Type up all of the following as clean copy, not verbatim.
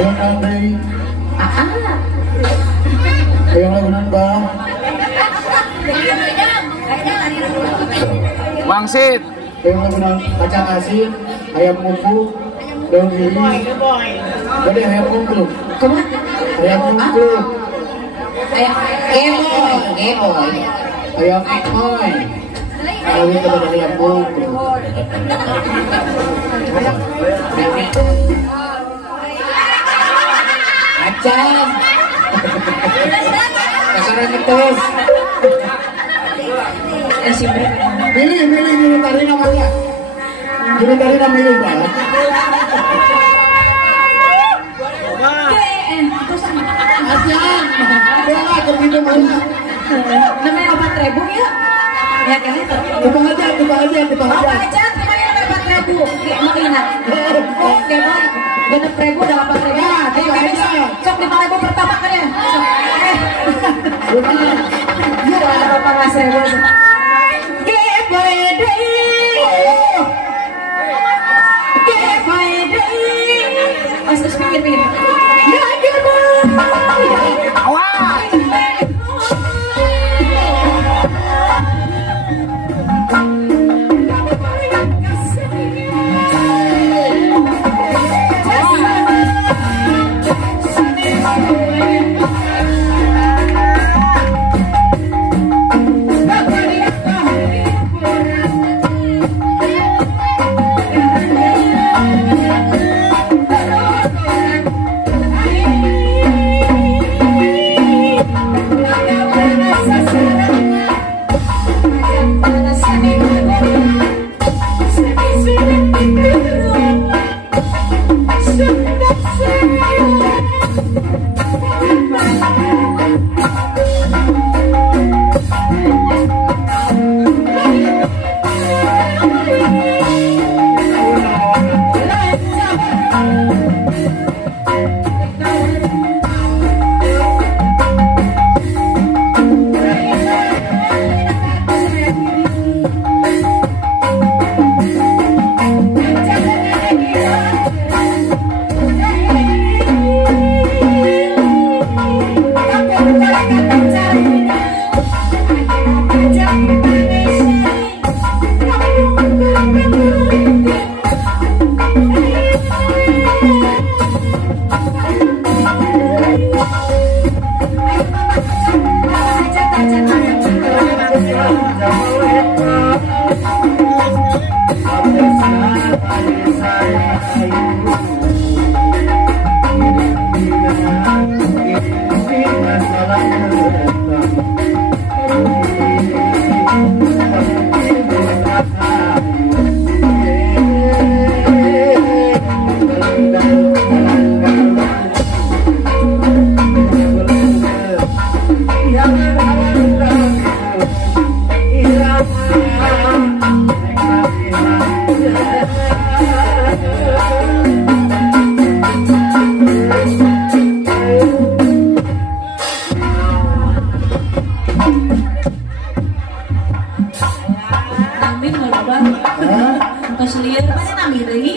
Ayam nanti. Ayam lagu nambah. Wangsit. Ayam lagu kacang asin, ayam kuku, daun hili. Jadi ayam kuku. Ayam kuku. Ayam gemoy. Ayam ekoy. Kalau itu ada ayam kuku. Kacang. Kasaran terus. Milih tadi namanya. Milih tadi namanya Pak. Kacang. Bola begitu mana? Namanya obat ribu ya? Ya kan itu. Tebak aja. Obat aja, kemarin obat ribu. Mau ingat? Oh, ya baik. Genep ribu udah 8.000. Cok 5.000 pertama kan ya? Iya, ada 8.000. Harus pikir-pikir.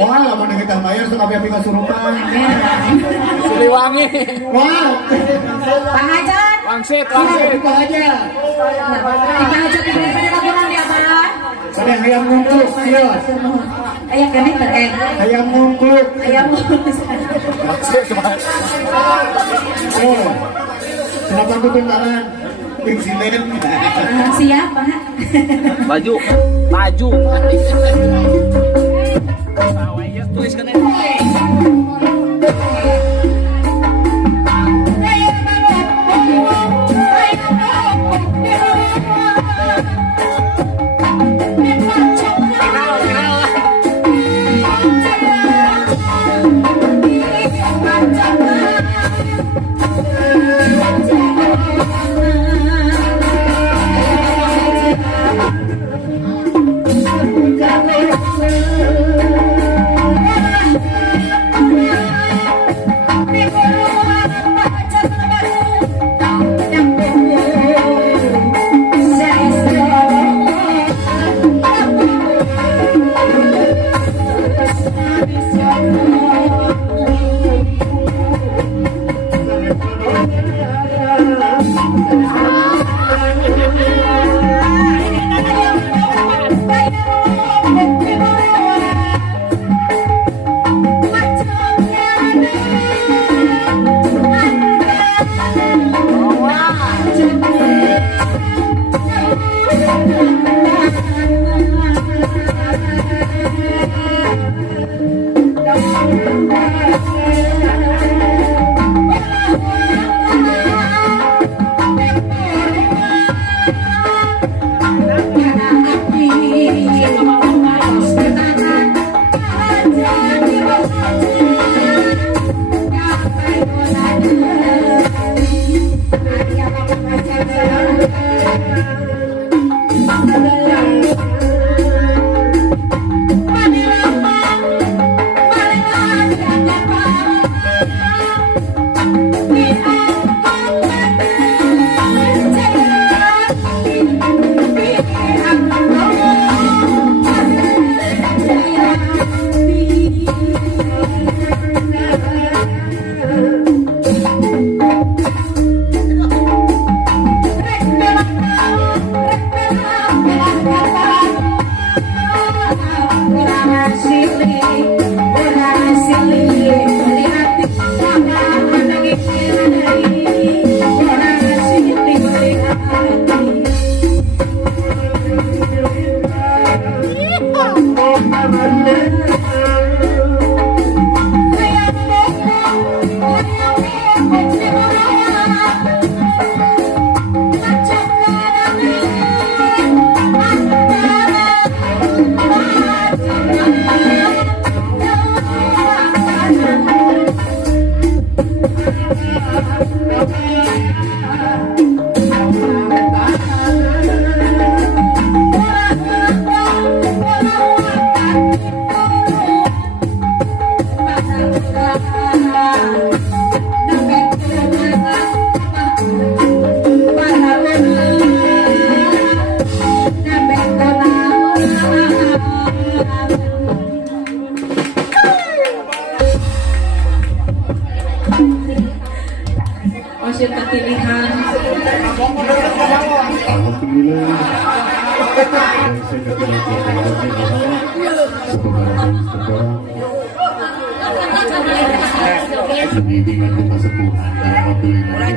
Wah, lama kita bayar suka biar kita surupan. Siliwangi. Wah. Bang Hajat. Wangsit. Buka aja. Bang Hajat ini ada laporan di apa? Ada ayam ngungkluk, iya. Ayam kening Ayam ngungkluk. Ayam Oh. Kenapa ketinggalan? Insiden. Siapa? Baju. Tuliskan aja. Pilihan. Alhamdulillah. Saya bimbingan buka sepuhan. Alhamdulillah.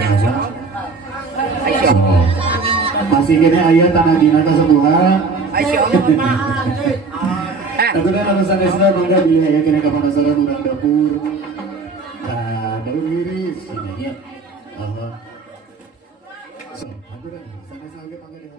Masih kini ayat tanah dina kesepuhan. Tentu kan harus ada sudah bangga bila ya kini kapan asal urang dapur. Daun iris ini ya. So, aturan, sana-sana panggil